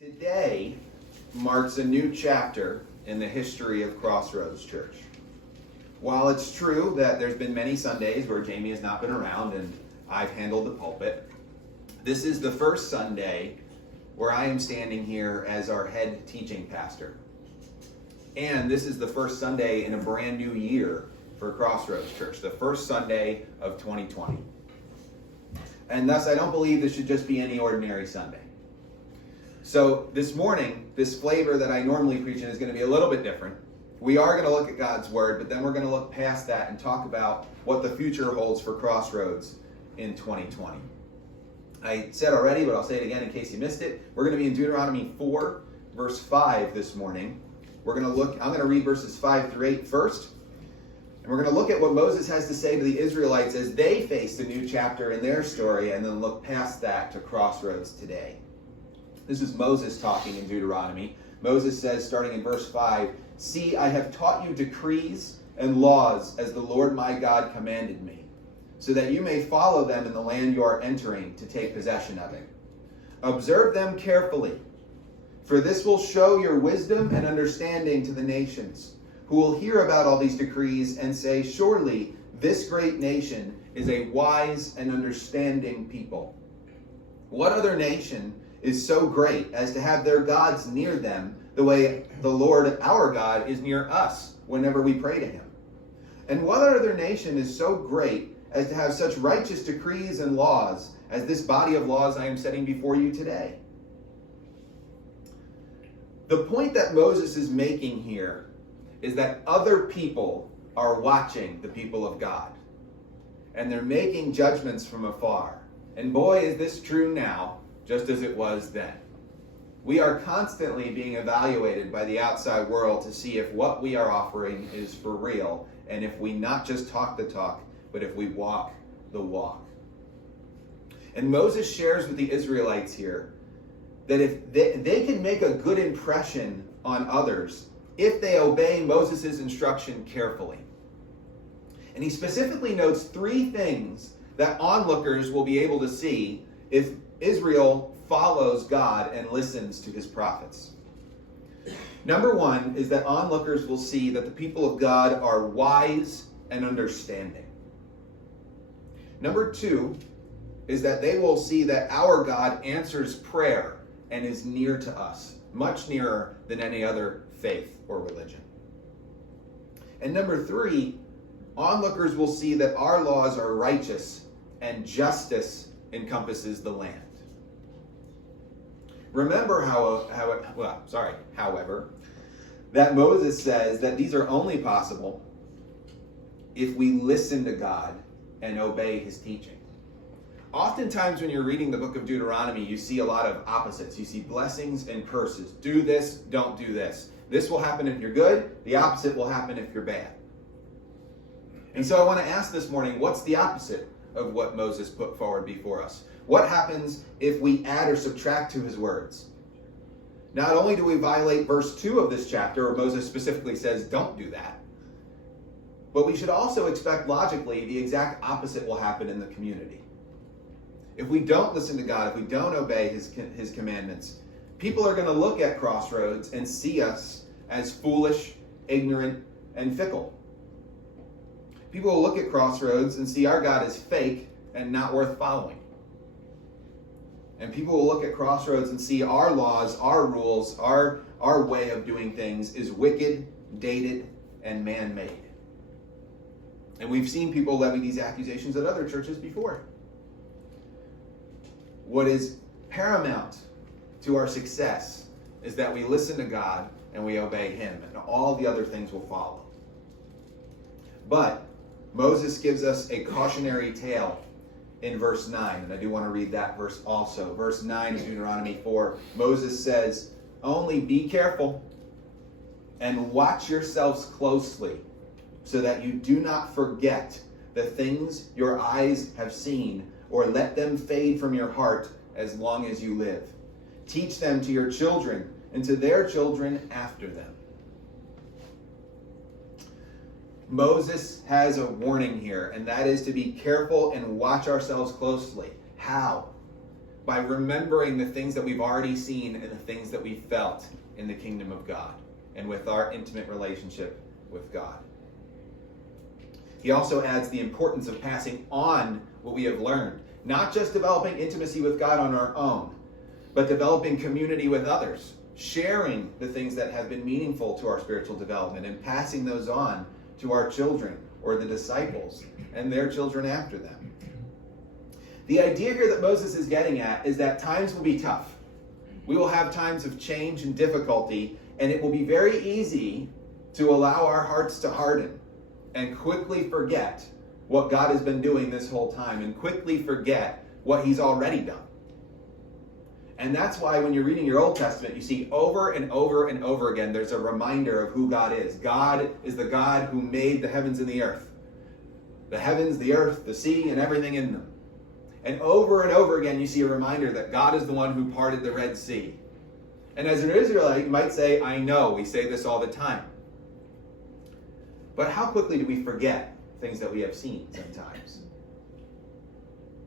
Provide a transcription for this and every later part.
Today marks a new chapter in the history of Crossroads Church. While it's true that there's been many Sundays where Jamie has not been around and I've handled the pulpit, this is the first Sunday where I am standing here as our head teaching pastor. And this is the first Sunday in a brand new year for Crossroads Church, the first Sunday of 2020. And thus, I don't believe this should just be any ordinary Sunday. So this morning, this flavor that I normally preach in is going to be a little bit different. We are going to look at God's Word, but then we're going to look past that and talk about what the future holds for Crossroads in 2020. I said already, but I'll say it again in case you missed it. We're going to be in Deuteronomy 4, verse 5 this morning. I'm going to read verses 5 through 8 first. And we're going to look at what Moses has to say to the Israelites as they face a new chapter in their story, and then look past that to Crossroads today. This is Moses talking in Deuteronomy. Moses says, starting in verse 5, "See, I have taught you decrees and laws as the Lord my God commanded me, so that you may follow them in the land you are entering to take possession of it. Observe them carefully, for this will show your wisdom and understanding to the nations, who will hear about all these decrees and say, 'Surely this great nation is a wise and understanding people.' What other nation is so great as to have their gods near them the way the Lord our God is near us whenever we pray to him? And what other nation is so great as to have such righteous decrees and laws as this body of laws I am setting before you today?" The point that Moses is making here is that other people are watching the people of God, and they're making judgments from afar. And boy, is this true now, just as it was then. We are constantly being evaluated by the outside world to see if what we are offering is for real, and if we not just talk the talk, but if we walk the walk. And Moses shares with the Israelites here that if they can make a good impression on others if they obey Moses' instruction carefully. And he specifically notes three things that onlookers will be able to see if Israel follows God and listens to his prophets. Number one is that onlookers will see that the people of God are wise and understanding. Number two is that they will see that our God answers prayer and is near to us, much nearer than any other faith or religion. And number three, onlookers will see that our laws are righteous and justice encompasses the land. Remember however, that Moses says that these are only possible if we listen to God and obey his teaching. Oftentimes when you're reading the book of Deuteronomy, you see a lot of opposites. You see blessings and curses. Do this, don't do this. This will happen if you're good. The opposite will happen if you're bad. And so I want to ask this morning, what's the opposite of what Moses put forward before us? What happens if we add or subtract to his words? Not only do we violate verse 2 of this chapter, where Moses specifically says, don't do that, but we should also expect logically the exact opposite will happen in the community. If we don't listen to God, if we don't obey his commandments, people are going to look at Crossroads and see us as foolish, ignorant, and fickle. People will look at Crossroads and see our God as fake and not worth following. And people will look at Crossroads and see our laws, our rules, our way of doing things is wicked, dated, and man-made. And we've seen people levy these accusations at other churches before. What is paramount to our success is that we listen to God and we obey him, and all the other things will follow. But Moses gives us a cautionary tale in verse 9, and I do want to read that verse also. Verse 9 of Deuteronomy 4, Moses says, "Only be careful and watch yourselves closely, so that you do not forget the things your eyes have seen, or let them fade from your heart as long as you live. Teach them to your children and to their children after them." Moses has a warning here, and that is to be careful and watch ourselves closely. How? by remembering the things that we've already seen and the things that we felt in the kingdom of God and with our intimate relationship with God. He also adds the importance of passing on what we have learned, not just developing intimacy with God on our own, but developing community with others, sharing the things that have been meaningful to our spiritual development and passing those on to our children or the disciples and their children after them. The idea here that Moses is getting at is that times will be tough. We will have times of change and difficulty, and it will be very easy to allow our hearts to harden and quickly forget what God has been doing this whole time and quickly forget what he's already done. And that's why when you're reading your Old Testament, you see over and over and over again, there's a reminder of who God is. God is the God who made the heavens and the earth. The heavens, the earth, the sea, and everything in them. And over again, you see a reminder that God is the one who parted the Red Sea. And as an Israelite, you might say, I know, we say this all the time. But how quickly do we forget things that we have seen sometimes?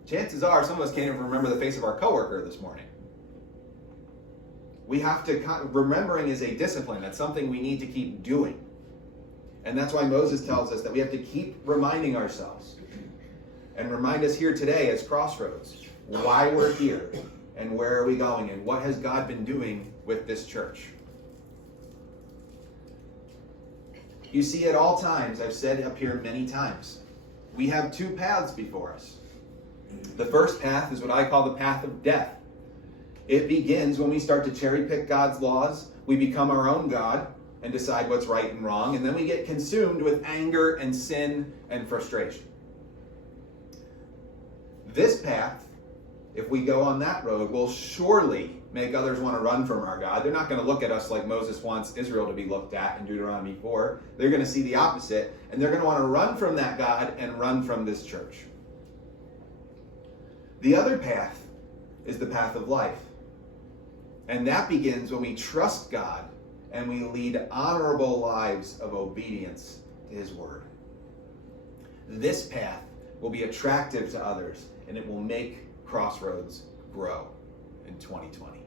Chances are some of us can't even remember the face of our coworker this morning. We have to, remembering is a discipline. That's something we need to keep doing. And that's why Moses tells us that we have to keep reminding ourselves and remind us here today as Crossroads why we're here and where are we going and what has God been doing with this church. You see, at all times, I've said up here many times, we have two paths before us. The first path is what I call the path of death. It begins when we start to cherry pick God's laws. We become our own God and decide what's right and wrong, and then we get consumed with anger and sin and frustration. This path, if we go on that road, will surely make others want to run from our God. They're not going to look at us like Moses wants Israel to be looked at in Deuteronomy 4. They're going to see the opposite, and they're going to want to run from that God and run from this church. The other path is the path of life. And that begins when we trust God and we lead honorable lives of obedience to his word. This path will be attractive to others, and it will make Crossroads grow in 2020.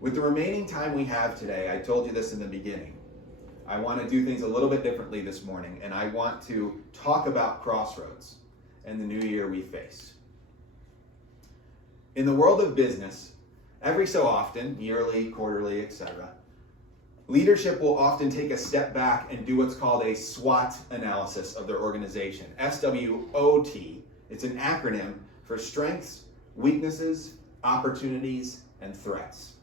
With the remaining time we have today, I told you this in the beginning, I want to do things a little bit differently this morning, and I want to talk about Crossroads and the new year we face. In the world of business, every so often, yearly, quarterly, etc., leadership will often take a step back and do what's called a SWOT analysis of their organization. SWOT. It's an acronym for strengths, weaknesses, opportunities, and threats.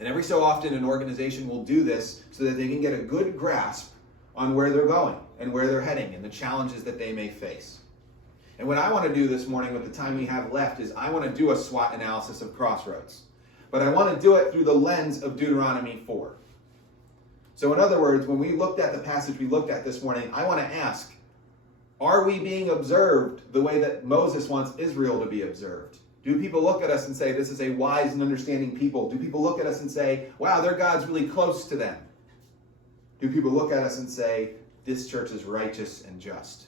And every so often, an organization will do this so that they can get a good grasp on where they're going and where they're heading and the challenges that they may face. And what I want to do this morning with the time we have left is I want to do a SWOT analysis of Crossroads. But I want to do it through the lens of Deuteronomy 4. So in other words, when we looked at the passage we looked at this morning, I want to ask, are we being observed the way that Moses wants Israel to be observed? Do people look at us and say, this is a wise and understanding people? Do people look at us and say, wow, their God's really close to them? Do people look at us and say, this church is righteous and just?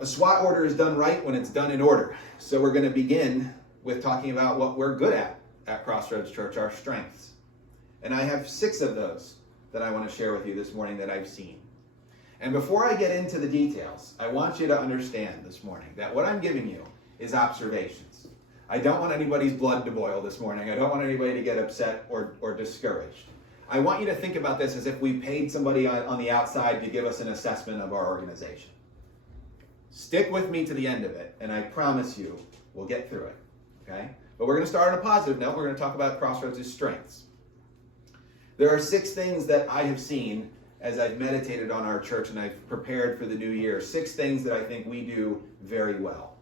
A SWOT order is done right when it's done in order. So we're going to begin with talking about what we're good at Crossroads Church, our strengths. And I have 6 of those that I want to share with you this morning that I've seen. And before I get into the details, I want you to understand this morning that what I'm giving you is observations. I don't want anybody's blood to boil this morning. I don't want anybody to get upset or discouraged. I want you to think about this as if we paid somebody on the outside to give us an assessment of our organization. Stick with me to the end of it, and I promise you we'll get through it. Okay? But we're going to start on a positive note. We're going to talk about Crossroads' strengths. There are 6 things that I have seen as I've meditated on our church and I've prepared for the new year. 6 things that I think we do very well.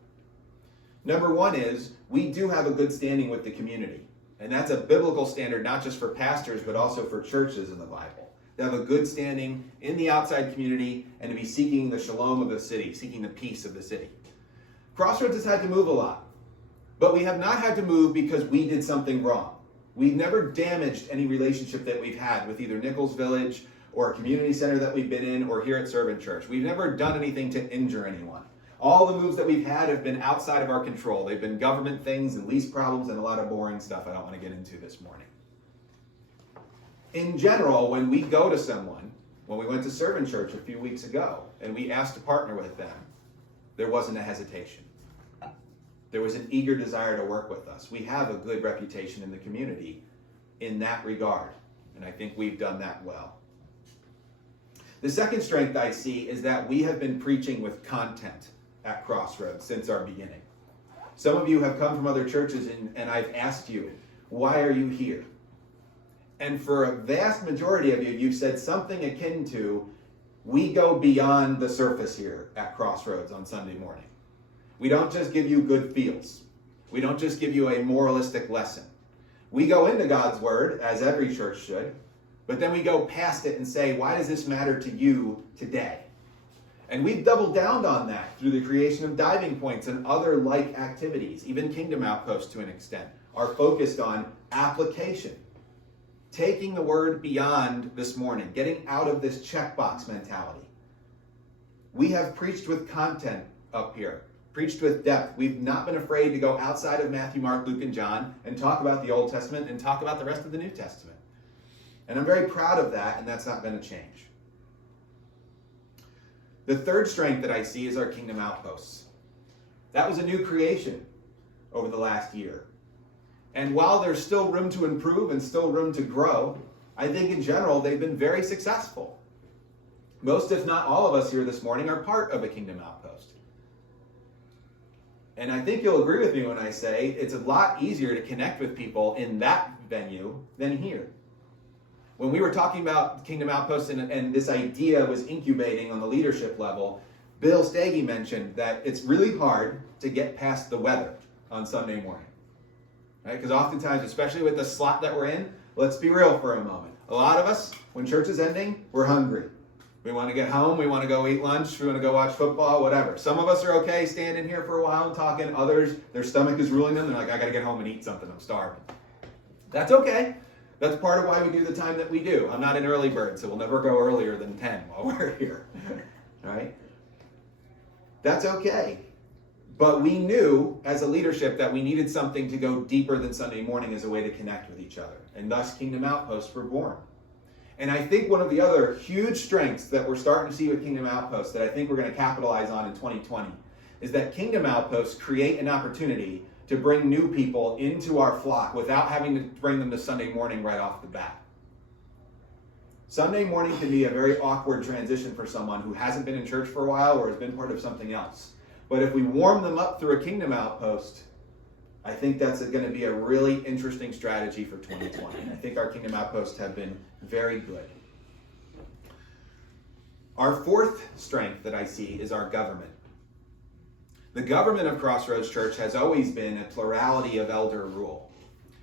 Number 1 is we do have a good standing with the community. And that's a biblical standard, not just for pastors, but also for churches in the Bible. To have a good standing in the outside community and to be seeking the shalom of the city, seeking the peace of the city. Crossroads has had to move a lot. But we have not had to move because we did something wrong. We've never damaged any relationship that we've had with either Nichols Village or a community center that we've been in or here at Servant Church. We've never done anything to injure anyone. All the moves that we've had have been outside of our control. They've been government things and lease problems and a lot of boring stuff I don't want to get into this morning. In general, when we go to someone, when we went to Servant Church a few weeks ago and we asked to partner with them, there wasn't a hesitation. There was an eager desire to work with us. We have a good reputation in the community in that regard, and I think we've done that well. The second strength I see is that we have been preaching with content at Crossroads since our beginning. Some of you have come from other churches and I've asked you, why are you here? And for a vast majority of you, you've said something akin to, we go beyond the surface here at Crossroads on Sunday morning. We don't just give you good feels. We don't just give you a moralistic lesson. We go into God's word, as every church should, but then we go past it and say, why does this matter to you today? And we've doubled down on that through the creation of diving points and other like activities. Even Kingdom Outposts, to an extent, are focused on application. Taking the word beyond this morning, getting out of this checkbox mentality. We have preached with content up here, preached with depth. We've not been afraid to go outside of Matthew, Mark, Luke, and John and talk about the Old Testament and talk about the rest of the New Testament. And I'm very proud of that, and that's not been a change. The third strength that I see is our Kingdom Outposts. That was a new creation over the last year. And while there's still room to improve and still room to grow, I think in general they've been very successful. Most, if not all of us here this morning are part of a Kingdom Outpost. And I think you'll agree with me when I say it's a lot easier to connect with people in that venue than here. When we were talking about Kingdom Outposts and this idea was incubating on the leadership level, Bill Staggy mentioned that it's really hard to get past the weather on Sunday morning. Right? Because oftentimes, especially with the slot that we're in, let's be real for a moment. A lot of us, when church is ending, we're hungry. We want to get home, we want to go eat lunch, we want to go watch football, whatever. Some of us are okay standing here for a while and talking. Others, their stomach is ruling them. They're like, I got to get home and eat something. I'm starving. That's okay. That's part of why we do the time that we do. I'm not an early bird, so we'll never go earlier than 10 while we're here. Right? That's okay. But we knew as a leadership that we needed something to go deeper than Sunday morning as a way to connect with each other. And thus Kingdom Outposts were born. And I think one of the other huge strengths that we're starting to see with Kingdom Outposts that I think we're going to capitalize on in 2020 is that Kingdom Outposts create an opportunity to bring new people into our flock without having to bring them to Sunday morning right off the bat. Sunday morning can be a very awkward transition for someone who hasn't been in church for a while or has been part of something else. But if we warm them up through a Kingdom Outpost, I think that's going to be a really interesting strategy for 2020. I think our Kingdom Outposts have been very good. Our fourth strength that I see is our government. The government of Crossroads Church has always been a plurality of elder rule.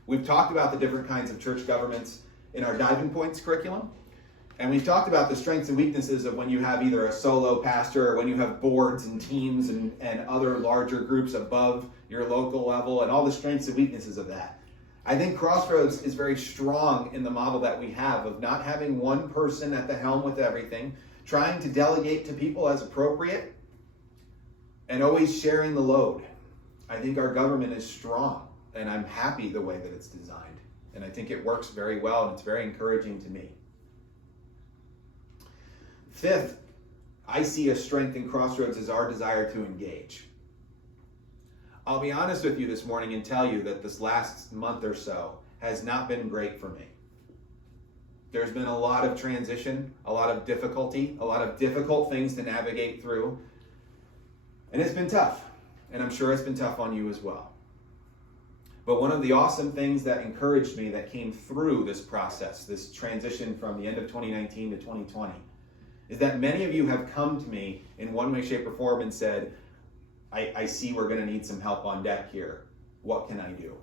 We've talked about the different kinds of church governments in our Diving Points curriculum. And we've talked about the strengths and weaknesses of when you have either a solo pastor or when you have boards and teams and other larger groups above your local level and all the strengths and weaknesses of that. I think Crossroads is very strong in the model that we have of not having one person at the helm with everything, trying to delegate to people as appropriate, and always sharing the load. I think our government is strong, and I'm happy the way that it's designed. And I think it works very well, and it's very encouraging to me. Fifth, I see a strength in Crossroads as our desire to engage. I'll be honest with you this morning and tell you that this last month or so has not been great for me. There's been a lot of transition, a lot of difficulty, a lot of difficult things to navigate through. And it's been tough, and I'm sure it's been tough on you as well. But one of the awesome things that encouraged me that came through this process, this transition from the end of 2019 to 2020, is that many of you have come to me in one way, shape, or form and said, I see we're going to need some help on deck here. What can I do?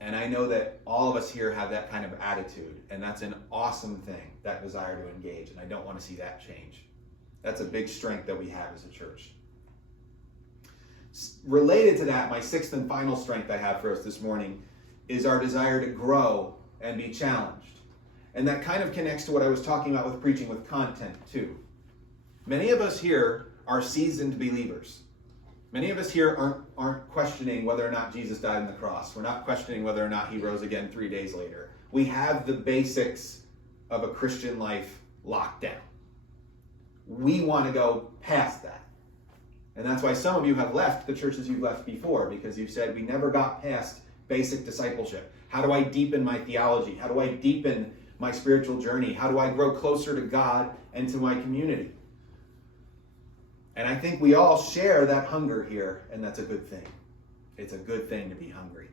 And I know that all of us here have that kind of attitude, and that's an awesome thing, that desire to engage, and I don't want to see that change. That's a big strength that we have as a church. Related to that, my sixth and final strength I have for us this morning is our desire to grow and be challenged. And that kind of connects to what I was talking about with preaching with content too. Many of us here are seasoned believers. Many of us here aren't questioning whether or not Jesus died on the cross. We're not questioning whether or not he rose again 3 days later. We have the basics of a Christian life locked down. We want to go past that. And that's why some of you have left the churches you've left before, because you've said, we never got past basic discipleship. How do I deepen my theology? How do I deepen my spiritual journey? How do I grow closer to God and to my community? And I think we all share that hunger here, and that's a good thing. It's a good thing to be hungry.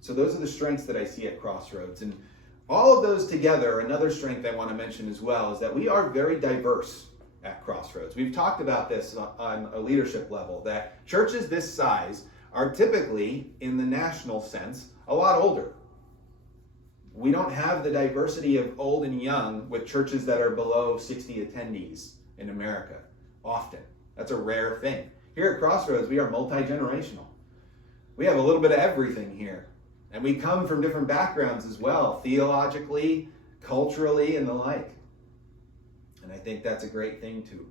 So those are the strengths that I see at Crossroads. And all of those together, another strength I want to mention as well is that we are very diverse at Crossroads. We've talked about this on a leadership level, that churches this size are typically, in the national sense, a lot older. We don't have the diversity of old and young with churches that are below 60 attendees in America often. That's a rare thing. Here at Crossroads, we are multi-generational. We have a little bit of everything here. And we come from different backgrounds as well, theologically, culturally, and the like. And I think that's a great thing too.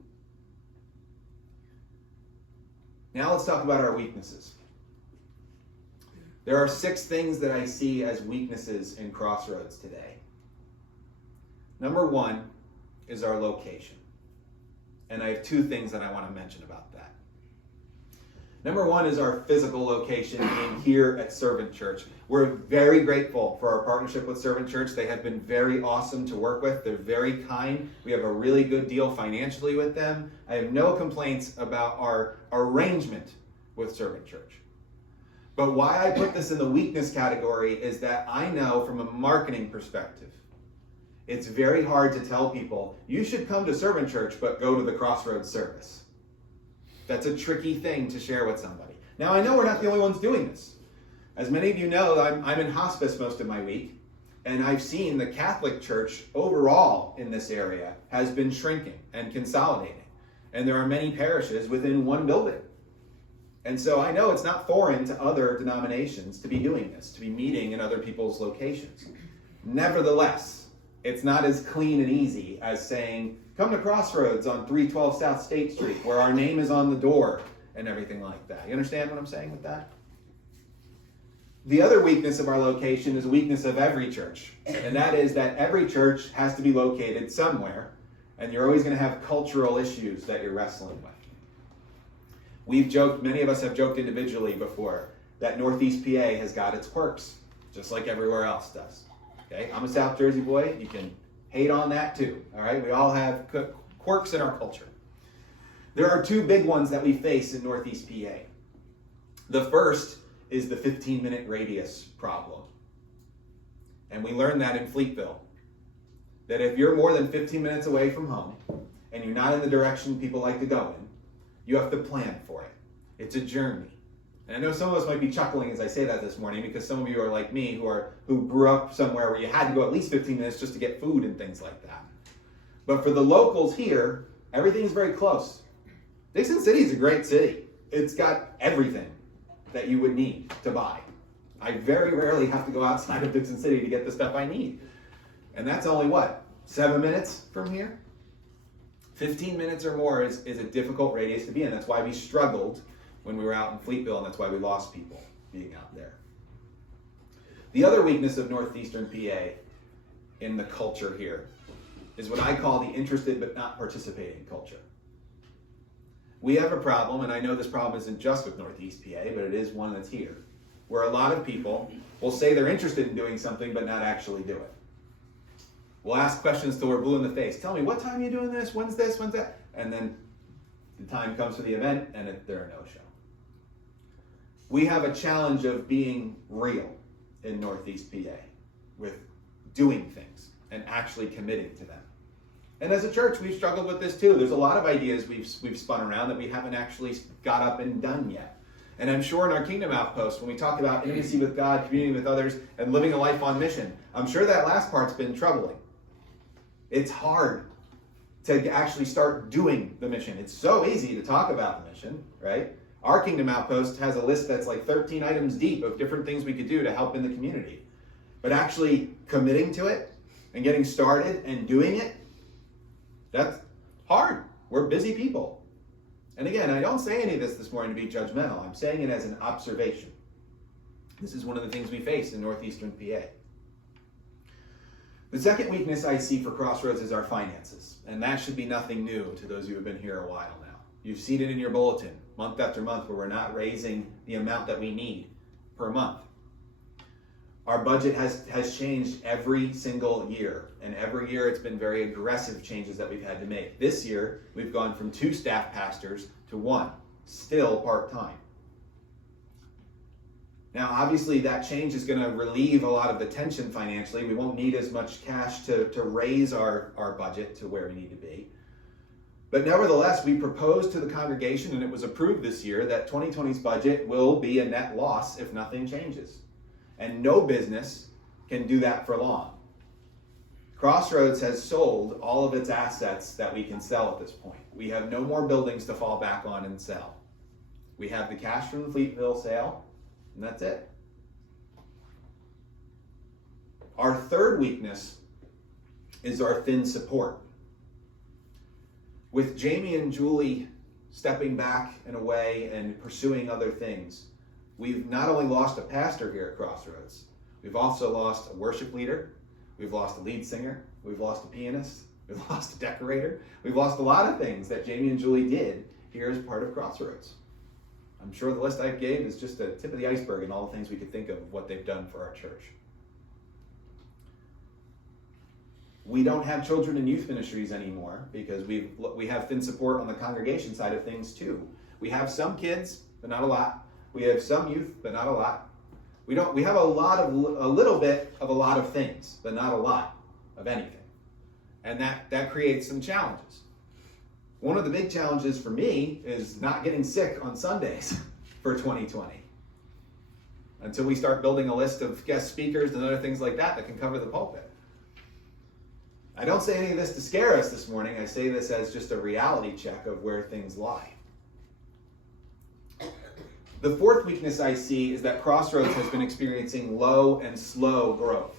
Now let's talk about our weaknesses. There are 6 things that I see as weaknesses in Crossroads today. Number 1 is our location. And I have 2 things that I want to mention about that. Number 1 is our physical location in here at Servant Church. We're very grateful for our partnership with Servant Church. They have been very awesome to work with. They're very kind. We have a really good deal financially with them. I have no complaints about our arrangement with Servant Church. But why I put this in the weakness category is that I know from a marketing perspective, it's very hard to tell people, you should come to Servant Church, but go to the Crossroads service. That's a tricky thing to share with somebody. Now, I know we're not the only ones doing this. As many of you know, I'm in hospice most of my week, and I've seen the Catholic Church overall in this area has been shrinking and consolidating. And there are many parishes within one building. And so I know it's not foreign to other denominations to be doing this, to be meeting in other people's locations. Nevertheless, it's not as clean and easy as saying, come to Crossroads on 312 South State Street, where our name is on the door and everything like that. You understand what I'm saying with that? The other weakness of our location is a weakness of every church, and that is that every church has to be located somewhere, and you're always going to have cultural issues that you're wrestling with. We've joked, many of us have joked individually before, that Northeast PA has got its quirks, just like everywhere else does. Okay, I'm a South Jersey boy. You can hate on that too. All right, we all have quirks in our culture. There are 2 big ones that we face in Northeast PA. The first is the 15-minute radius problem. And we learned that in Fleetville. That if you're more than 15 minutes away from home, and you're not in the direction people like to go in, you have to plan for it. It's a journey. And I know some of us might be chuckling as I say that this morning, because some of you are like me who grew up somewhere where you had to go at least 15 minutes just to get food and things like that. But for the locals here, everything's very close. Dixon City is a great city. It's got everything that you would need to buy. I very rarely have to go outside of Dixon City to get the stuff I need. And that's only 7 minutes from here? 15 minutes or more is a difficult radius to be in. That's why we struggled when we were out in Fleetville, and that's why we lost people being out there. The other weakness of Northeastern PA in the culture here is what I call the interested but not participating culture. We have a problem, and I know this problem isn't just with Northeast PA, but it is one that's here, where a lot of people will say they're interested in doing something but not actually do it. We'll ask questions till we're blue in the face. Tell me, what time are you doing this? When's this? When's that? And then the time comes for the event, and they're a no-show. We have a challenge of being real in Northeast PA with doing things and actually committing to them. And as a church, we've struggled with this too. There's a lot of ideas we've spun around that we haven't actually got up and done yet. And I'm sure in our Kingdom Outpost, when we talk about intimacy with God, community with others, and living a life on mission, I'm sure that last part's been troubling. It's hard to actually start doing the mission. It's so easy to talk about the mission, right? Our Kingdom Outpost has a list that's like 13 items deep of different things we could do to help in the community. But actually committing to it and getting started and doing it, that's hard. We're busy people. And again, I don't say any of this morning to be judgmental. I'm saying it as an observation. This is one of the things we face in northeastern PA. The second weakness I see for Crossroads is our finances. And that should be nothing new to those who have been here a while now. You've seen it in your bulletin, month after month, where we're not raising the amount that we need per month. Our budget has changed every single year, and every year it's been very aggressive changes that we've had to make. This year, we've gone from 2 staff pastors to 1, still part-time. Now, obviously, that change is going to relieve a lot of the tension financially. We won't need as much cash to raise our budget to where we need to be. But nevertheless, we proposed to the congregation, and it was approved this year, that 2020's budget will be a net loss if nothing changes. And no business can do that for long. Crossroads has sold all of its assets that we can sell at this point. We have no more buildings to fall back on and sell. We have the cash from the Fleetville sale, and that's it. Our third weakness is our thin support. With Jamie and Julie stepping back and away and pursuing other things, we've not only lost a pastor here at Crossroads, we've also lost a worship leader, we've lost a lead singer, we've lost a pianist, we've lost a decorator, we've lost a lot of things that Jamie and Julie did here as part of Crossroads. I'm sure the list I gave is just a tip of the iceberg in all the things we could think of what they've done for our church. We don't have children and youth ministries anymore because we have thin support on the congregation side of things too. We have some kids, but not a lot. We have some youth, but not a lot. We have a little bit of a lot of things, but not a lot of anything. And that creates some challenges. One of the big challenges for me is not getting sick on Sundays for 2020. Until we start building a list of guest speakers and other things like that can cover the pulpit. I don't say any of this to scare us this morning. I say this as just a reality check of where things lie. The fourth weakness I see is that Crossroads has been experiencing low and slow growth.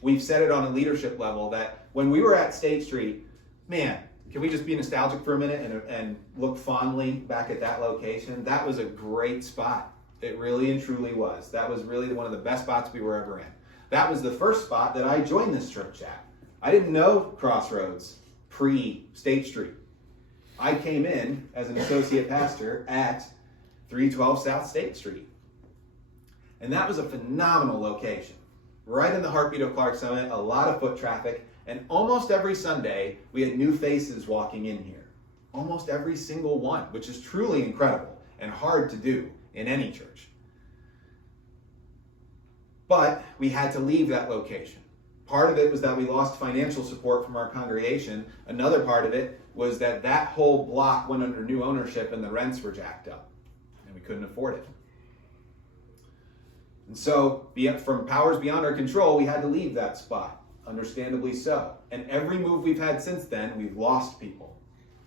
We've said it on a leadership level that when we were at State Street, man, can we just be nostalgic for a minute and look fondly back at that location? That was a great spot. It really and truly was. That was really one of the best spots we were ever in. That was the first spot that I joined this church at. I didn't know Crossroads pre-State Street. I came in as an associate pastor at 312 South State Street. And that was a phenomenal location. Right in the heartbeat of Clark Summit, a lot of foot traffic, and almost every Sunday we had new faces walking in here. Almost every single one, which is truly incredible and hard to do in any church. But we had to leave that location. Part of it was that we lost financial support from our congregation. Another part of it was that whole block went under new ownership and the rents were jacked up. And we couldn't afford it. And so, from powers beyond our control, we had to leave that spot. Understandably so. And every move we've had since then, we've lost people.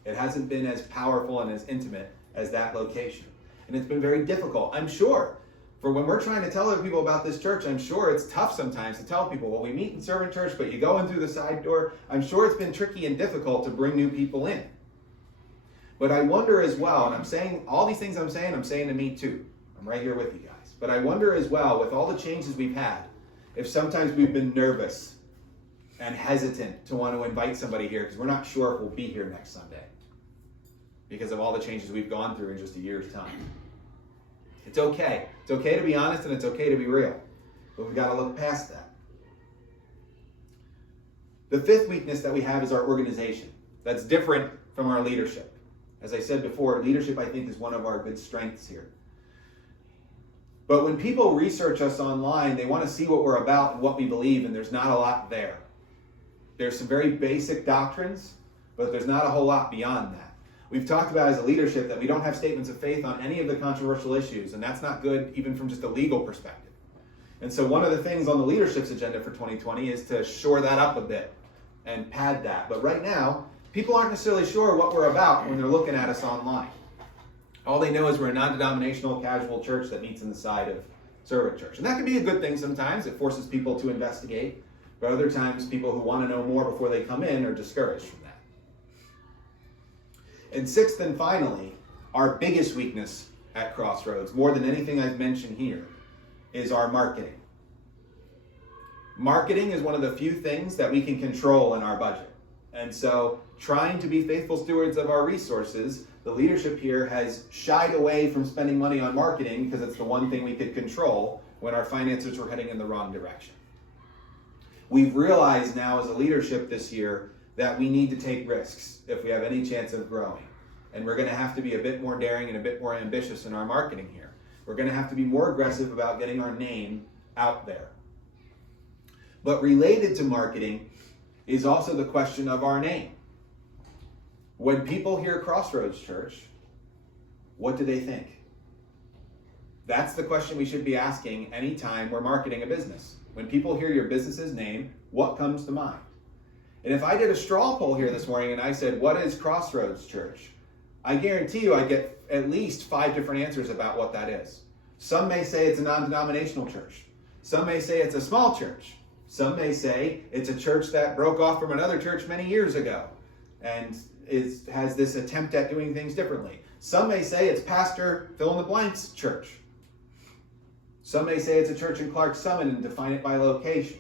It hasn't been as powerful and as intimate as that location. And it's been very difficult, I'm sure. For when we're trying to tell other people about this church, I'm sure it's tough sometimes to tell people, well, we meet in servant church, but you go in through the side door. I'm sure it's been tricky and difficult to bring new people in. But I wonder as well, and I'm saying all these things I'm saying to me too. I'm right here with you guys. But I wonder as well, with all the changes we've had, if sometimes we've been nervous and hesitant to want to invite somebody here because we're not sure if we'll be here next Sunday because of all the changes we've gone through in just a year's time. It's okay. It's okay to be honest and it's okay to be real. But we've got to look past that. The fifth weakness that we have is our organization. That's different from our leadership. As I said before, leadership, I think, is one of our good strengths here. But when people research us online, they want to see what we're about and what we believe, and there's not a lot there. There's some very basic doctrines, but there's not a whole lot beyond that. We've talked about as a leadership that we don't have statements of faith on any of the controversial issues, and that's not good even from just a legal perspective. And so one of the things on the leadership's agenda for 2020 is to shore that up a bit and pad that. But right now, people aren't necessarily sure what we're about when they're looking at us online. All they know is we're a non-denominational casual church that meets in the side of servant church. And that can be a good thing sometimes. It forces people to investigate. But other times, people who want to know more before they come in are discouraged from that. And sixth and finally, our biggest weakness at Crossroads, more than anything I've mentioned here, is our marketing. Marketing is one of the few things that we can control in our budget. And so, trying to be faithful stewards of our resources, the leadership here has shied away from spending money on marketing because it's the one thing we could control when our finances were heading in the wrong direction. We've realized now as a leadership this year that we need to take risks if we have any chance of growing. And we're going to have to be a bit more daring and a bit more ambitious in our marketing here. We're going to have to be more aggressive about getting our name out there. But related to marketing is also the question of our name. When people hear Crossroads Church, what do they think? That's the question we should be asking anytime we're marketing a business. When people hear your business's name, what comes to mind? And if I did a straw poll here this morning and I said, what is Crossroads Church? I guarantee you I get at least 5 different answers about what that is. Some may say it's a non-denominational church. Some may say it's a small church. Some may say it's a church that broke off from another church many years ago and has this attempt at doing things differently. Some may say it's Pastor fill-in-the-blanks church. Some may say it's a church in Clark Summit and define it by location.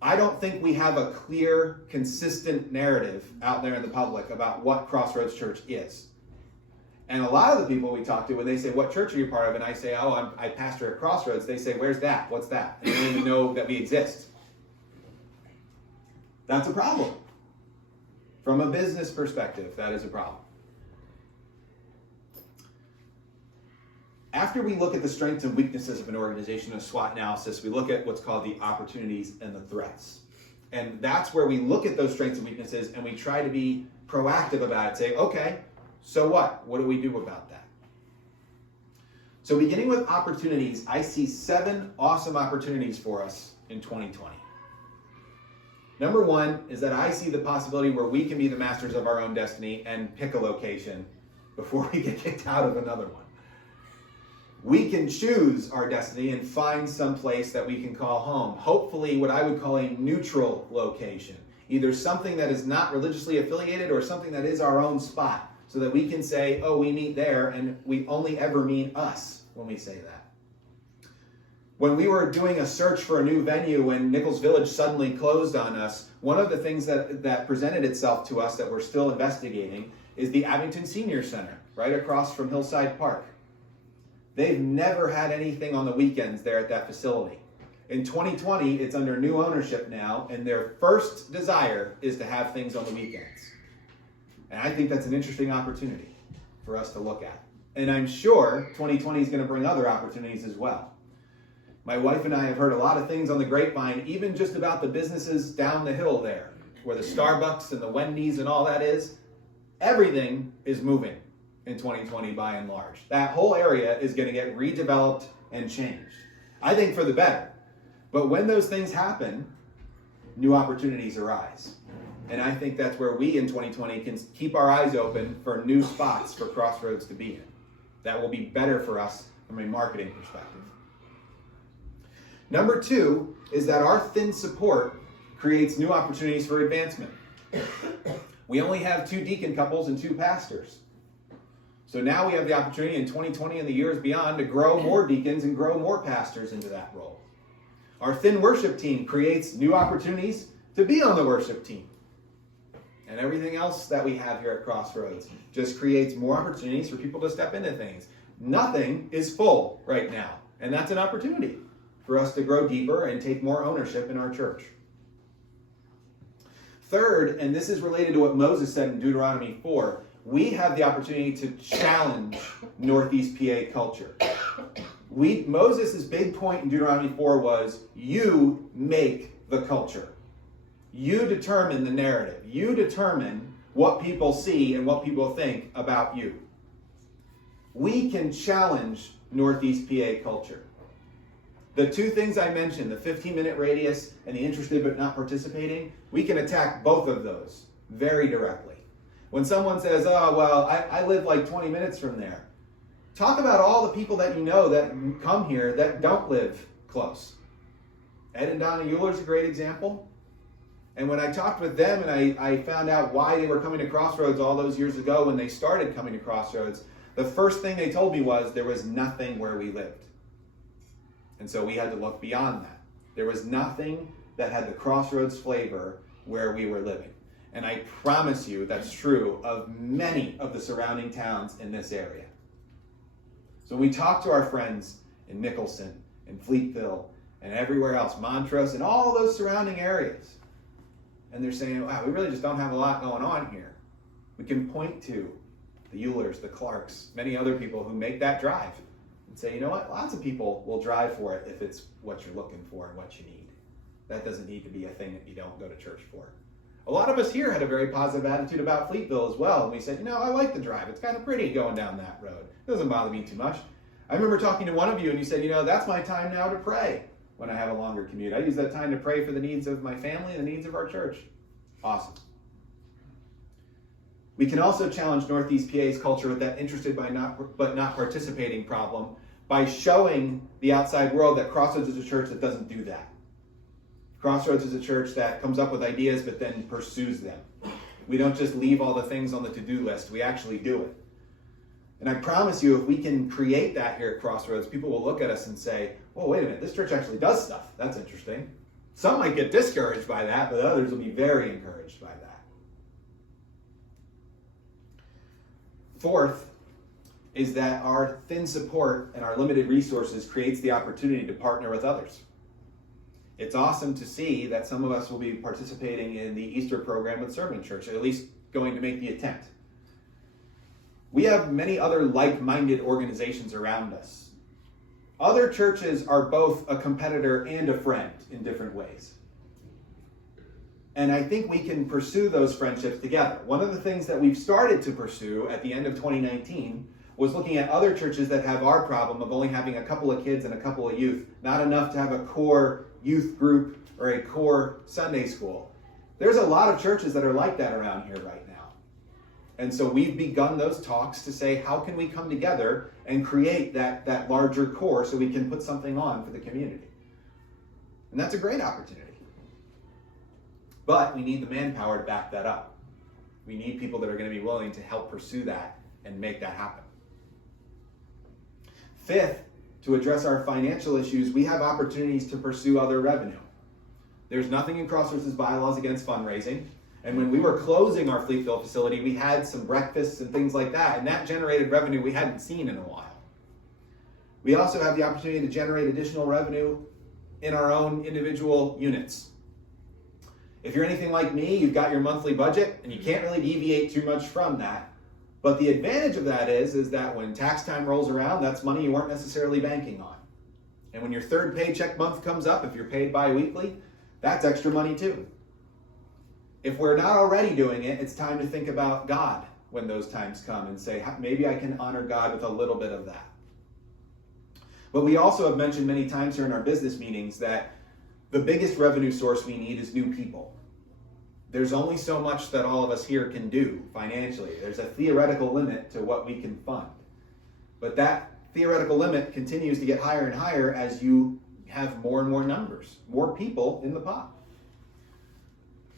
I don't think we have a clear, consistent narrative out there in the public about what Crossroads Church is. And a lot of the people we talk to, when they say, what church are you part of? And I say, I pastor at Crossroads. They say, where's that? What's that? And they don't even know that we exist. That's a problem. From a business perspective, that is a problem. After we look at the strengths and weaknesses of an organization in a SWOT analysis, we look at what's called the opportunities and the threats. And that's where we look at those strengths and weaknesses and we try to be proactive about it. Say, okay, so what? What do we do about that? So beginning with opportunities, I see 7 awesome opportunities for us in 2020. Number 1 is that I see the possibility where we can be the masters of our own destiny and pick a location before we get kicked out of another one. We can choose our destiny and find some place that we can call home. Hopefully what I would call a neutral location. Either something that is not religiously affiliated or something that is our own spot. So that we can say, oh, we meet there and we only ever mean us when we say that. When we were doing a search for a new venue when Nichols Village suddenly closed on us, one of the things that presented itself to us that we're still investigating is the Abington Senior Center, right across from Hillside Park. They've never had anything on the weekends there at that facility. In 2020, it's under new ownership now, and their first desire is to have things on the weekends. And I think that's an interesting opportunity for us to look at. And I'm sure 2020 is going to bring other opportunities as well. My wife and I have heard a lot of things on the grapevine, even just about the businesses down the hill there, where the Starbucks and the Wendy's and all that is. Everything is moving in 2020 by and large. That whole area is going to get redeveloped and changed. I think for the better. But when those things happen, new opportunities arise. And I think that's where we in 2020 can keep our eyes open for new spots for Crossroads to be in. That will be better for us from a marketing perspective. Number 2 is that our thin support creates new opportunities for advancement. We only have 2 deacon couples and 2 pastors. So now we have the opportunity in 2020 and the years beyond to grow more deacons and grow more pastors into that role. Our thin worship team creates new opportunities to be on the worship team. And everything else that we have here at Crossroads just creates more opportunities for people to step into things. Nothing is full right now. And that's an opportunity for us to grow deeper and take more ownership in our church. Third, and this is related to what Moses said in Deuteronomy 4, we have the opportunity to challenge Northeast PA culture. Moses' big point in Deuteronomy 4 was, you make the culture. You determine the narrative. You determine what people see and what people think about you. We can challenge Northeast PA culture. The 2 things I mentioned, the 15-minute radius and the interested but not participating, we can attack both of those very directly. When someone says, oh, well, I live like 20 minutes from there. Talk about all the people that you know that come here that don't live close. Ed and Donna Euler's a great example. And when I talked with them and I found out why they were coming to Crossroads all those years ago when they started coming to Crossroads, the first thing they told me was there was nothing where we lived. And so we had to look beyond that. There was nothing that had the Crossroads flavor where we were living. And I promise you that's true of many of the surrounding towns in this area. So when we talk to our friends in Nicholson and Fleetville and everywhere else, Montrose and all those surrounding areas, and they're saying, wow, we really just don't have a lot going on here, we can point to the Eulers, the Clarks, many other people who make that drive and say, you know what, lots of people will drive for it if it's what you're looking for and what you need. That doesn't need to be a thing that you don't go to church for. A lot of us here had a very positive attitude about Fleetville as well. And we said, I like the drive. It's kind of pretty going down that road. It doesn't bother me too much. I remember talking to one of you and you said, that's my time now to pray when I have a longer commute. I use that time to pray for the needs of my family and the needs of our church. Awesome. We can also challenge Northeast PA's culture with that interested but not participating problem by showing the outside world that Crossroads is a church that doesn't do that. Crossroads is a church that comes up with ideas but then pursues them. We don't just leave all the things on the to-do list, we actually do it. And I promise you, if we can create that here at Crossroads, people will look at us and say, oh, wait a minute, this church actually does stuff. That's interesting. Some might get discouraged by that, but others will be very encouraged by that. Fourth is that our thin support and our limited resources creates the opportunity to partner with others. It's awesome to see that some of us will be participating in the Easter program with Servant Church, or at least going to make the attempt. We have many other like-minded organizations around us. Other churches are both a competitor and a friend in different ways. And I think we can pursue those friendships together. One of the things that we've started to pursue at the end of 2019 was looking at other churches that have our problem of only having a couple of kids and a couple of youth, not enough to have a core youth group or a core Sunday school. There's a lot of churches that are like that around here right now. And so we've begun those talks to say, how can we come together and create that larger core so we can put something on for the community? And that's a great opportunity. But we need the manpower to back that up. We need people that are going to be willing to help pursue that and make that happen. Fifth, to address our financial issues, we have opportunities to pursue other revenue. There's nothing in Crossroads' bylaws against fundraising. And when we were closing our Fleetville facility, we had some breakfasts and things like that, and that generated revenue we hadn't seen in a while. We also have the opportunity to generate additional revenue in our own individual units. If you're anything like me, you've got your monthly budget, and you can't really deviate too much from that. But the advantage of that is that when tax time rolls around, that's money you weren't necessarily banking on. And when your third paycheck month comes up, if you're paid bi-weekly, that's extra money too. If we're not already doing it, it's time to think about God when those times come and say, maybe I can honor God with a little bit of that. But we also have mentioned many times here in our business meetings that the biggest revenue source we need is new people. There's only so much that all of us here can do financially. There's a theoretical limit to what we can fund. But that theoretical limit continues to get higher and higher as you have more and more numbers, more people in the pot.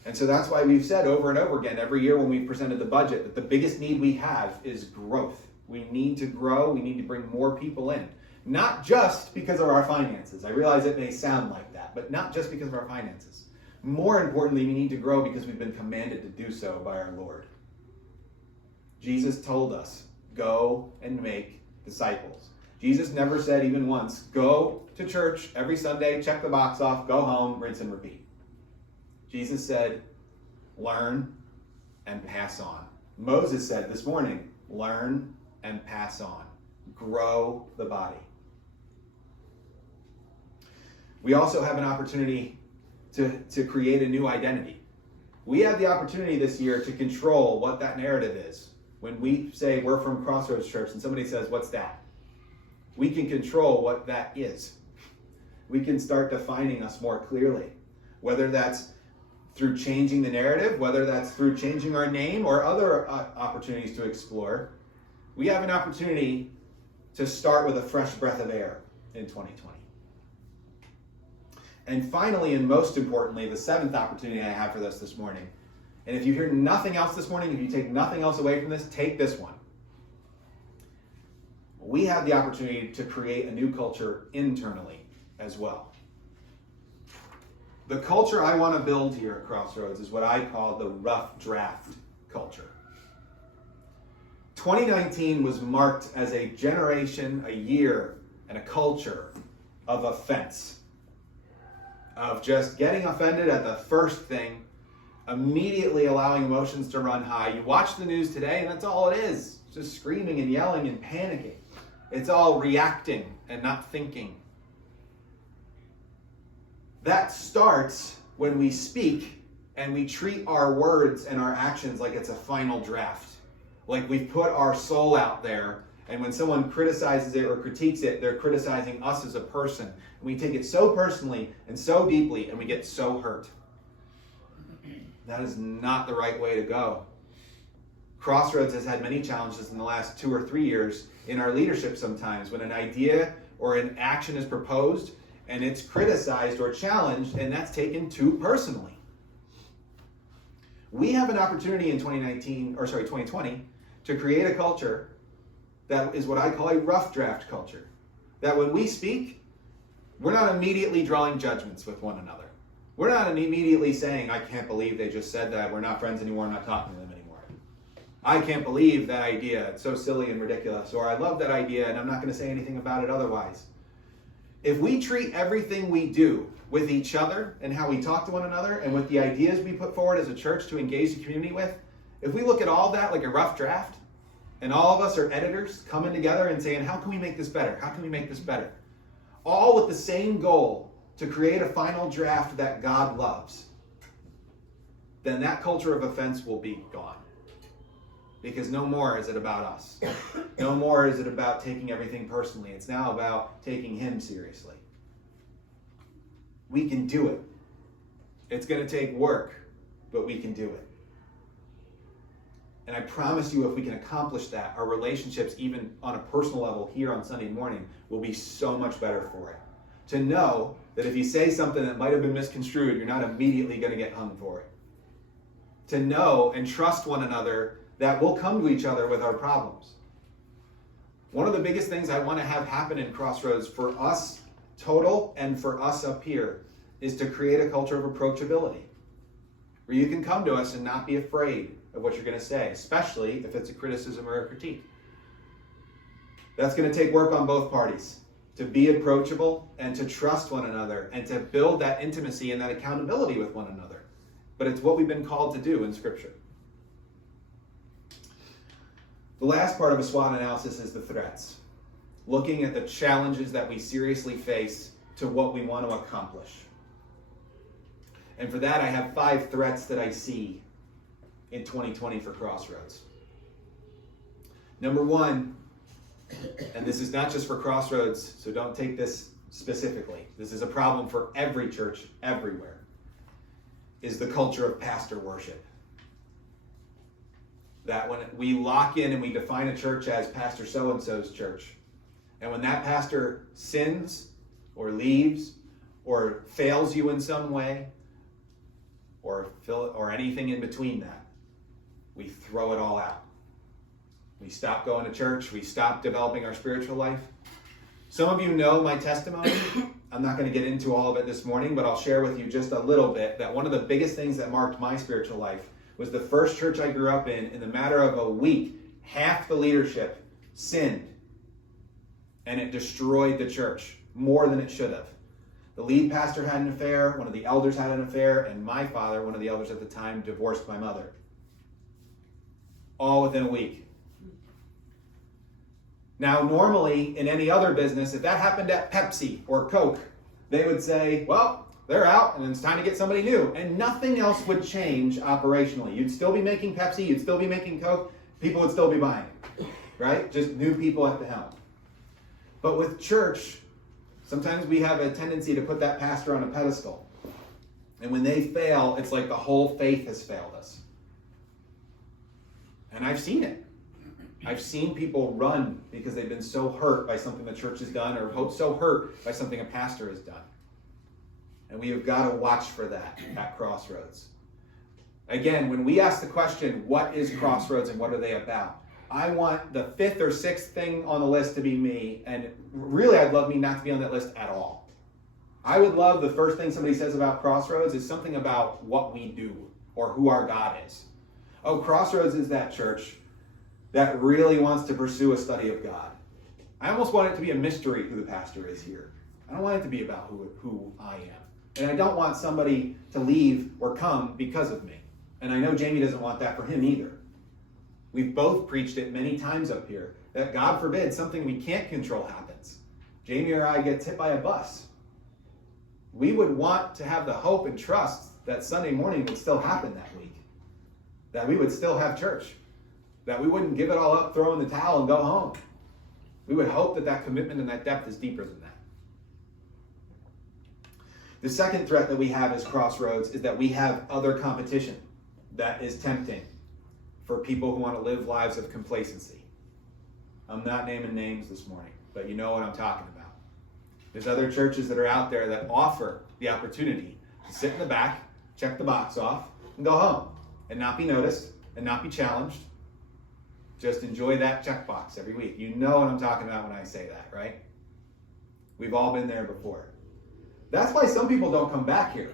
And so that's why we've said over and over again, every year when we've presented the budget, that the biggest need we have is growth. We need to grow. We need to bring more people in. Not just because of our finances. I realize it may sound like that, but not just because of our finances. More importantly, we need to grow because we've been commanded to do so by our Lord. Jesus told us, go and make disciples. Jesus never said even once, go to church every Sunday, check the box off, go home, rinse and repeat. Jesus said, learn and pass on. Moses said this morning, learn and pass on. Grow the body. We also have an opportunity to create a new identity. We have the opportunity this year to control what that narrative is. When we say we're from Crossroads Church and somebody says, what's that? We can control what that is. We can start defining us more clearly. Whether that's through changing the narrative, whether that's through changing our name or other opportunities to explore, we have an opportunity to start with a fresh breath of air in 2020. And finally, and most importantly, the seventh opportunity I have for this morning. And if you hear nothing else this morning, if you take nothing else away from this, take this one. We have the opportunity to create a new culture internally as well. The culture I want to build here at Crossroads is what I call the rough draft culture. 2019 was marked as a generation, a year, and a culture of offense. Of just getting offended at the first thing, immediately allowing emotions to run high. You watch the news today and that's all it is. Just screaming and yelling and panicking. It's all reacting and not thinking. That starts when we speak and we treat our words and our actions like it's a final draft. Like we've put our soul out there, and when someone criticizes it or critiques it, they're criticizing us as a person. And we take it so personally and so deeply, and we get so hurt. That is not the right way to go. Crossroads has had many challenges in the last 2 or 3 years in our leadership sometimes when an idea or an action is proposed and it's criticized or challenged, and that's taken too personally. We have an opportunity in 2020 to create a culture that is what I call a rough draft culture. That when we speak, we're not immediately drawing judgments with one another. We're not immediately saying, I can't believe they just said that, we're not friends anymore, I'm not talking to them anymore. I can't believe that idea, it's so silly and ridiculous, or I love that idea and I'm not going to say anything about it otherwise. If we treat everything we do with each other and how we talk to one another and with the ideas we put forward as a church to engage the community with, if we look at all that like a rough draft, and all of us are editors coming together and saying, how can we make this better? How can we make this better? All with the same goal to create a final draft that God loves, then that culture of offense will be gone. Because no more is it about us. No more is it about taking everything personally. It's now about taking Him seriously. We can do it. It's going to take work, but we can do it. And I promise you, if we can accomplish that, our relationships, even on a personal level here on Sunday morning, will be so much better for it. To know that if you say something that might have been misconstrued, you're not immediately going to get hung for it. To know and trust one another that we'll come to each other with our problems. One of the biggest things I want to have happen in Crossroads for us total and for us up here is to create a culture of approachability, where you can come to us and not be afraid of what you're going to say, especially if it's a criticism or a critique. That's going to take work on both parties, to be approachable and to trust one another and to build that intimacy and that accountability with one another. But it's what we've been called to do in Scripture. The last part of a SWOT analysis is the threats, looking at the challenges that we seriously face to what we want to accomplish. And for that, I have 5 threats that I see in 2020 for Crossroads. Number 1, and this is not just for Crossroads, so don't take this specifically. This is a problem for every church everywhere, is the culture of pastor worship. That when we lock in and we define a church as Pastor so-and-so's church, and when that pastor sins or leaves or fails you in some way, or anything in between that, we throw it all out. We stop going to church. We stop developing our spiritual life. Some of you know my testimony. I'm not going to get into all of it this morning, but I'll share with you just a little bit that one of the biggest things that marked my spiritual life was the first church I grew up in the matter of a week, half the leadership sinned. And it destroyed the church more than it should have. The lead pastor had an affair, one of the elders had an affair, and my father, one of the elders at the time, divorced my mother. All within a week. Now, normally, in any other business, if that happened at Pepsi or Coke, they would say, well, they're out, and it's time to get somebody new. And nothing else would change operationally. You'd still be making Pepsi, you'd still be making Coke, people would still be buying it, right? Just new people at the helm. But with church, sometimes we have a tendency to put that pastor on a pedestal. And when they fail, it's like the whole faith has failed us. And I've seen it. I've seen people run because they've been so hurt by something the church has done or so hurt by something a pastor has done. And we have got to watch for that at Crossroads. Again, when we ask the question, what is Crossroads and what are they about? I want the 5th or 6th thing on the list to be me, and really I'd love me not to be on that list at all. I would love the first thing somebody says about Crossroads is something about what we do or who our God is. Oh, Crossroads is that church that really wants to pursue a study of God. I almost want it to be a mystery who the pastor is here. I don't want it to be about who I am. And I don't want somebody to leave or come because of me. And I know Jamie doesn't want that for him either. We've both preached it many times up here, that God forbid something we can't control happens. Jamie or I gets hit by a bus. We would want to have the hope and trust that Sunday morning would still happen that week. That we would still have church. That we wouldn't give it all up, throw in the towel, and go home. We would hope that that commitment and that depth is deeper than that. The second threat that we have as Crossroads is that we have other competition that is tempting for people who want to live lives of complacency. I'm not naming names this morning, but you know what I'm talking about. There's other churches that are out there that offer the opportunity to sit in the back, check the box off, and go home, and not be noticed, and not be challenged. Just enjoy that checkbox every week. You know what I'm talking about when I say that, right? We've all been there before. That's why some people don't come back here.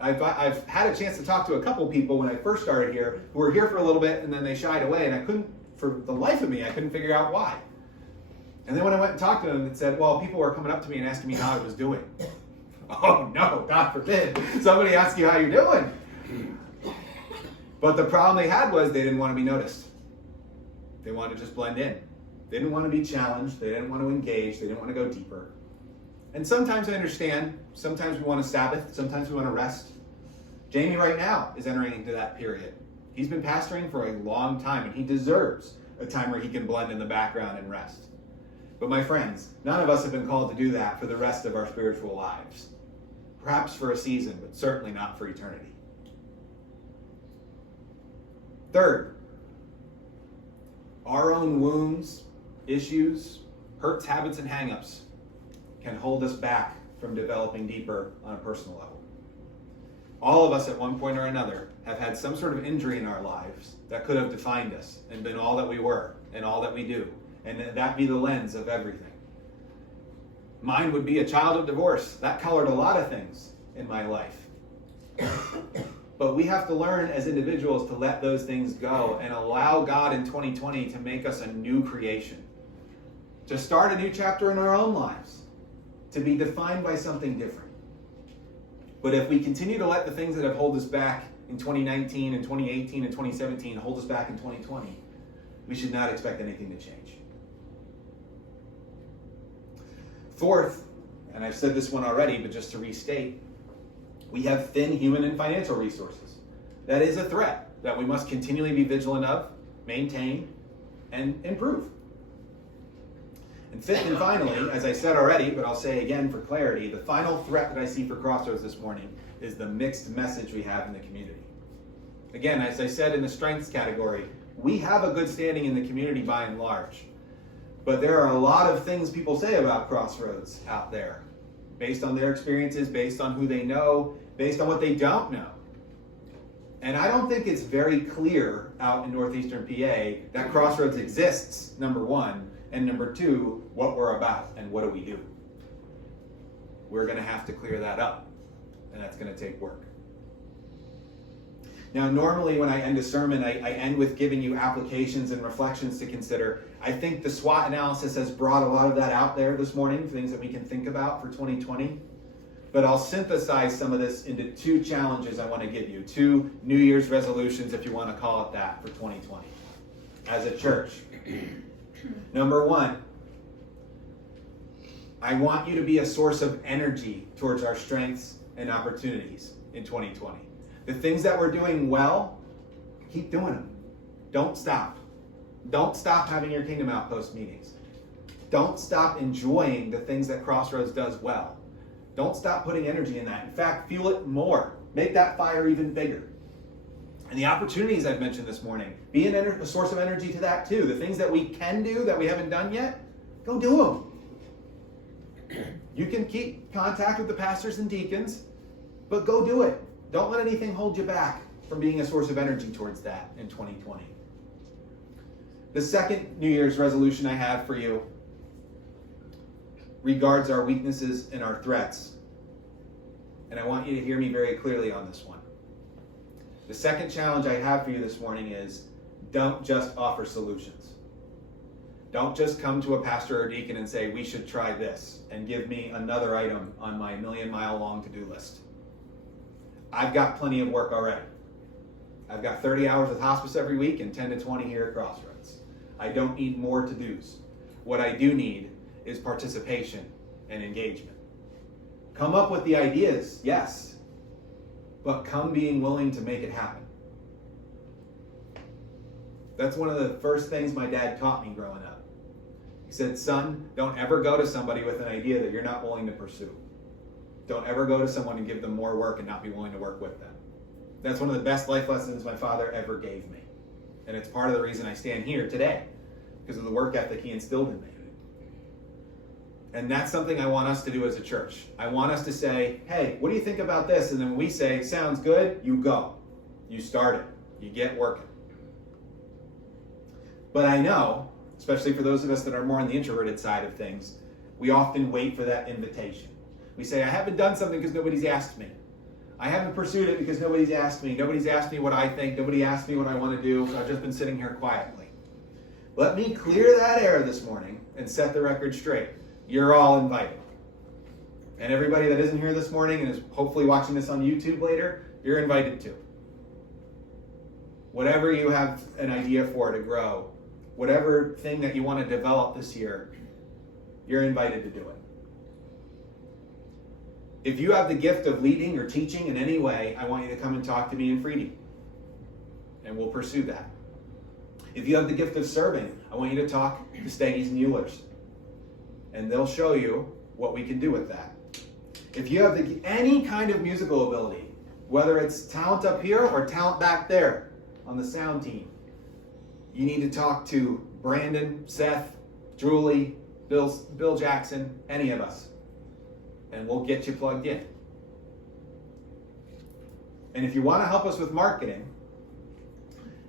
I've had a chance to talk to a couple people when I first started here who were here for a little bit and then they shied away, and I couldn't, for the life of me, I couldn't figure out why. And then when I went and talked to them, it said, well, people were coming up to me and asking me how I was doing. Oh no, God forbid. Somebody ask you how you're doing. But the problem they had was they didn't want to be noticed. They wanted to just blend in. They didn't want to be challenged. They didn't want to engage. They didn't want to go deeper. And sometimes I understand. Sometimes we want to Sabbath. Sometimes we want to rest. Jamie right now is entering into that period. He's been pastoring for a long time, and he deserves a time where he can blend in the background and rest. But my friends, none of us have been called to do that for the rest of our spiritual lives. Perhaps for a season, but certainly not for eternity. Third, our own wounds, issues, hurts, habits, and hang-ups can hold us back from developing deeper on a personal level. All of us at one point or another have had some sort of injury in our lives that could have defined us and been all that we were and all that we do, and that be the lens of everything. Mine would be a child of divorce. That colored a lot of things in my life. But we have to learn as individuals to let those things go and allow God in 2020 to make us a new creation. To start a new chapter in our own lives. To be defined by something different. But if we continue to let the things that have held us back in 2019 and 2018 and 2017 hold us back in 2020, we should not expect anything to change. Fourth, and I've said this one already, but just to restate, we have thin human and financial resources. That is a threat that we must continually be vigilant of, maintain, and improve. And fifth and finally, as I said already, but I'll say again for clarity, the final threat that I see for Crossroads this morning is the mixed message we have in the community. Again, as I said in the strengths category, we have a good standing in the community by and large. But there are a lot of things people say about Crossroads out there, based on their experiences, based on who they know, based on what they don't know. And I don't think it's very clear out in northeastern PA that Crossroads exists, number one, and number two, what we're about and what do we do. We're going to have to clear that up, and that's going to take work. Now, normally when I end a sermon, I end with giving you applications and reflections to consider. I think the SWOT analysis has brought a lot of that out there this morning, things that we can think about for 2020. But I'll synthesize some of this into two challenges I want to give you, two New Year's resolutions, if you want to call it that, for 2020 as a church. Number one, I want you to be a source of energy towards our strengths and opportunities in 2020. The things that we're doing well, keep doing them. Don't stop. Don't stop having your Kingdom Outpost meetings. Don't stop enjoying the things that Crossroads does well. Don't stop putting energy in that. In fact, fuel it more. Make that fire even bigger. And the opportunities I've mentioned this morning, be a source of energy to that too. The things that we can do that we haven't done yet, go do them. You can keep contact with the pastors and deacons, but go do it. Don't let anything hold you back from being a source of energy towards that in 2020. The second New Year's resolution I have for you regards our weaknesses and our threats. And I want you to hear me very clearly on this one. The second challenge I have for you this morning is don't just offer solutions. Don't just come to a pastor or deacon and say, we should try this, and give me another item on my million-mile-long to-do list. I've got plenty of work already. I've got 30 hours with hospice every week and 10 to 20 here at Crossroads. I don't need more to-dos. What I do need is participation and engagement. Come up with the ideas, yes, but come being willing to make it happen. That's one of the first things my dad taught me growing up. He said, son, don't ever go to somebody with an idea that you're not willing to pursue. Don't ever go to someone and give them more work and not be willing to work with them. That's one of the best life lessons my father ever gave me. And it's part of the reason I stand here today, because of the work ethic he instilled in me. And that's something I want us to do as a church. I want us to say, hey, what do you think about this? And then when we say, sounds good, you go. You start it. You get working. But I know, especially for those of us that are more on the introverted side of things, we often wait for that invitation. We say, I haven't done something because nobody's asked me. I haven't pursued it because nobody's asked me. Nobody's asked me what I think. Nobody asked me what I want to do. So I've just been sitting here quietly. Let me clear that air this morning and set the record straight. You're all invited. And everybody that isn't here this morning and is hopefully watching this on YouTube later, you're invited too. Whatever you have an idea for to grow, whatever thing that you want to develop this year, you're invited to do it. If you have the gift of leading or teaching in any way, I want you to come and talk to me in Freedom. And we'll pursue that. If you have the gift of serving, I want you to talk to Steggies and Eulers. And they'll show you what we can do with that. If you have any kind of musical ability, whether it's talent up here or talent back there on the sound team, you need to talk to Brandon, Seth, Julie, Bill Jackson, any of us. And we'll get you plugged in. And if you want to help us with marketing,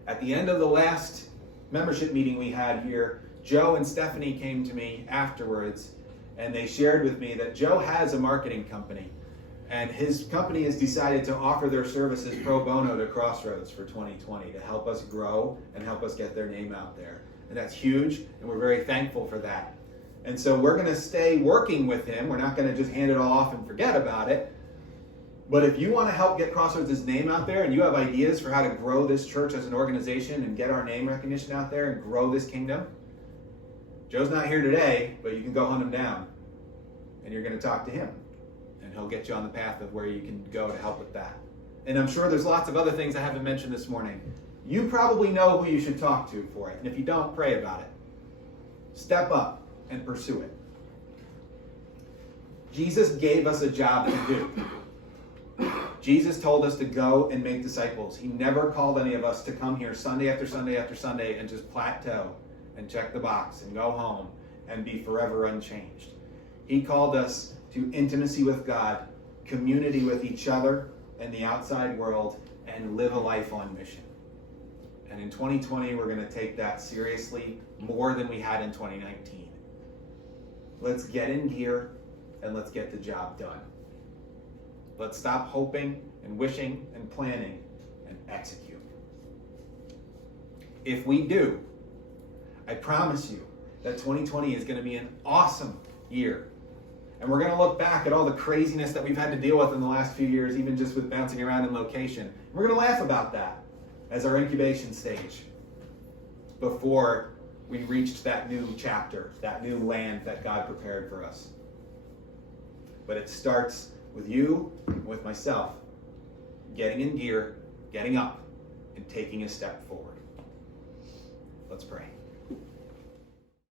at the end of the last membership meeting we had here, Joe and Stephanie came to me afterwards, and they shared with me that Joe has a marketing company, and his company has decided to offer their services pro bono to Crossroads for 2020 to help us grow and help us get their name out there. And that's huge, and we're very thankful for that. And so we're going to stay working with him. We're not going to just hand it all off and forget about it. But if you want to help get Crossroads' name out there and you have ideas for how to grow this church as an organization and get our name recognition out there and grow this kingdom, Joe's not here today, but you can go hunt him down and you're going to talk to him and he'll get you on the path of where you can go to help with that. And I'm sure there's lots of other things I haven't mentioned this morning. You probably know who you should talk to for it. And if you don't, pray about it. Step up and pursue it. Jesus gave us a job to do. Jesus told us to go and make disciples. He never called any of us to come here Sunday after Sunday after Sunday and just plateau and check the box and go home and be forever unchanged. He called us to intimacy with God, community with each other and the outside world, and live a life on mission. And in 2020, we're going to take that seriously more than we had in 2019. Let's get in gear and let's get the job done. Let's stop hoping and wishing and planning and execute. If we do, I promise you that 2020 is going to be an awesome year. And we're going to look back at all the craziness that we've had to deal with in the last few years, even just with bouncing around in location. We're going to laugh about that as our incubation stage before we reached that new chapter, that new land that God prepared for us. But it starts with you and with myself getting in gear, getting up, and taking a step forward. Let's pray.